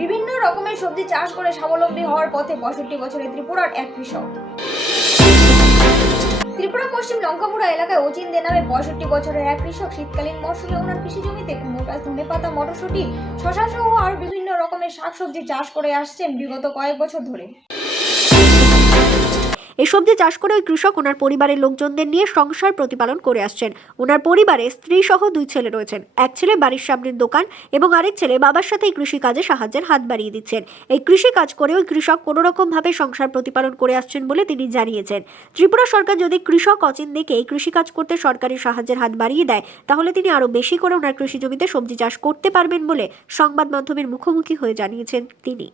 বিভিন্ন রকমের সবজি চাষ করে স্বাবলম্বী হওয়ার পথে ৬৫ বছরের ত্রিপুরার এক কৃষক। ত্রিপুরা পশ্চিম লঙ্কামুড়া এলাকায় অচিন দে নামে ৬৫ বছরের এক কৃষক শীতকালীন মরশুমে ওনার কৃষি জমিতে কুমড়ো গাছ, ধনেপাতা, মটরশুঁটি, শশা সহ আর বিভিন্ন রকমের শাকসবজি চাষ করে আসছেন বিগত কয়েক বছর ধরে। এই সবজি চাষ করে ওই কৃষক ওনার পরিবারের লোকজনদের নিয়ে সংসার প্রতিপালন করে আসছেন। ওনার পরিবারে স্ত্রী সহ 2 ছেলে রয়েছেন। এক ছেলে বাড়ির সামনের দোকান এবং আরেক ছেলে বাবার সাথে এই কৃষি কাজে সাহায্যের হাত বাড়িয়ে দিচ্ছেন। এই কৃষি কাজ করে ওই কৃষক কোনো রকম ভাবে সংসার প্রতিপালন করে আসছেন বলে তিনি জানিয়েছেন। ত্রিপুরা সরকার যদি কৃষক অচিন দেকে এই কৃষি কাজ করতে সরকারি সাহায্যের হাত বাড়িয়ে দেয়, তাহলে তিনি আরো বেশি করে ওনার কৃষি জমিতে সবজি চাষ করতে পারবেন বলে সংবাদ মাধ্যমের মুখোমুখি হয়ে জানিয়েছেন তিনি।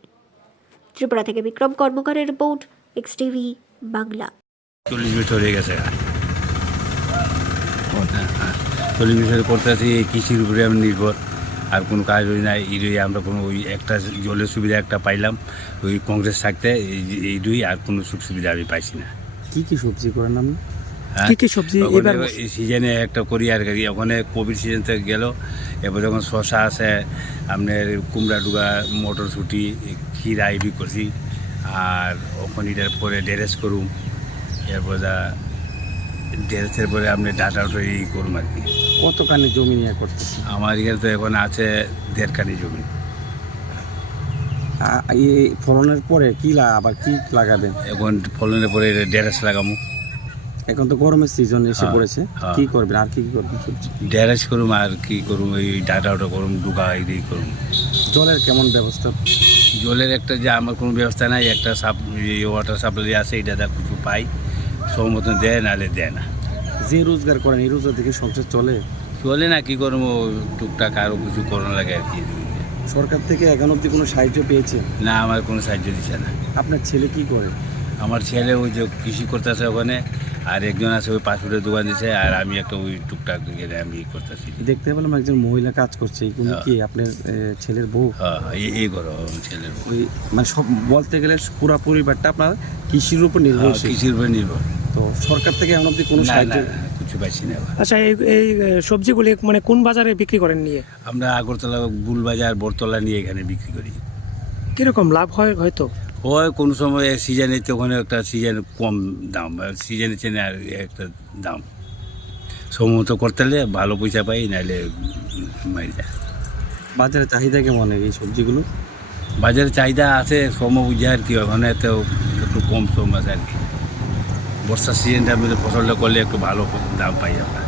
ত্রিপুরা থেকে বিক্রম কর্মকারের রিপোর্ট, XTV বাংলা। 40 বছর হয়ে গেছে। 40 বছর করতে আছি এই কৃষির উপরে আমি নির্ভর, আর কোনো কাজ হই না। এই আমরা কোনো ওই একটা জলের সুবিধা একটা পাইলাম ওই কংগ্রেস থাকতে, এই দুই, আর কোনো সুখ সুবিধা আমি পাইছি না। কি কি সবজি করেন আপনি? হ্যাঁ, কি কি সবজি এবার এই সিজনে একটা করি আর কি। ওখানে কোভিড সিজন থেকে গেল, এবার যখন শশা আছে, আপনার কুমড়া ডুগা, মটরশুঁটি, ক্ষীরা এবি করছি, আর ওখানে এটার পরে ড্রেস করুম, এরপর ড্রেসের পরে আপনি ডাটা এই করুম আর কি। কতখানি জমি নিয়ে করতেছেন? আমার এখানে তো এখন আছে 1.5 কানি জমি। এই ফলনের পরে আবার কি লাগাবেন? এখন ফলনের পরে ড্রেস লাগামো। এখন তো গরমের সিজন এসে হ্যাঁ, পড়েছে, হ্যাঁ। কি করবেন আর কি কি করবেন সবজি? ড্রেস করুম, আর কি করুম, এই ডাটা করুম, ডুগা এই করুম। জলের কেমন ব্যবস্থা? জলের একটা যে আমার কোনো ব্যবস্থা নাই, একটা ওয়াটার সাপ্লাই আছে, এটা যা কিছু পাই সব মতন দেয়, নাহলে দেয় না। যে রোজগার করেন এই রোজগার থেকে সংসার চলে? চলে না, কি করবো, টুকটাক আরও কিছু করানো লাগে আর কি। সরকার থেকে এখন অবধি কোনো সাহায্য পেয়েছে? না, আমার কোনো সাহায্য দিচ্ছে না। আপনার ছেলে কি করে? আমার ছেলে ওই যে কৃষি করতেছে ওখানে, আর একজন আছে ওই পাসপোর্টের দোকান দিচ্ছে, আর আমি একটা ওই টুকটাক গেলে আমি করতেছি। দেখতে পেলাম একজন মহিলা কাজ করছে, এগুলো কি আপনার ছেলের বউ? হ্যাঁ, এই করো আমার ছেলের। ওই মানে সব বলতে গেলে পুরা পরিবারটা আপনার কৃষির উপর নির্ভরশীল। কৃষির উপর নির্ভর। তো সরকার থেকে এখন অবধি কোনো না, সাহায্য? না, কিছু পাইছি না। আচ্ছা, এই সবজিগুলি মানে কোন বাজারে বিক্রি করেন নিয়ে? আমরা আগরতলা, বুলবাজার, বরতলা নিয়ে এখানে বিক্রি করি। কিরকম লাভ হয়? হয়তো হয় কোনো সময় সিজনে, তো ওখানে একটা সিজন কম দাম, সিজনে চেনে আর একটা দাম। সময় করতে হলে ভালো পয়সা পাই, নাহলে মারি যায়। বাজারে চাহিদা কেমন এই সবজিগুলো? বাজারে চাহিদা আছে, সময় বুঝে আর কি। ওখানে তো একটু কম সম আছে আর কি। বর্ষার সিজনটা মধ্যে ফসলটা করলে একটু ভালো দাম পাই আমরা।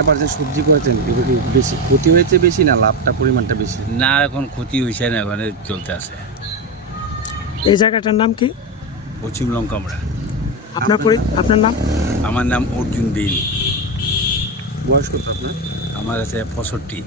এবার যে সবজি করেছেন এগুলো কি বেশি ক্ষতি হয়েছে বেশি, না লাভটা পরিমাণটা বেশি? না, এখন ক্ষতি হয়েছে না, ওখানে চলতে আছে। এই জায়গাটার নাম কি? পশ্চিম লঙ্কামুড়া। আপনার নাম? আমার নাম অর্জুন বিন। বয়স কত আপনার? আমার আছে 65।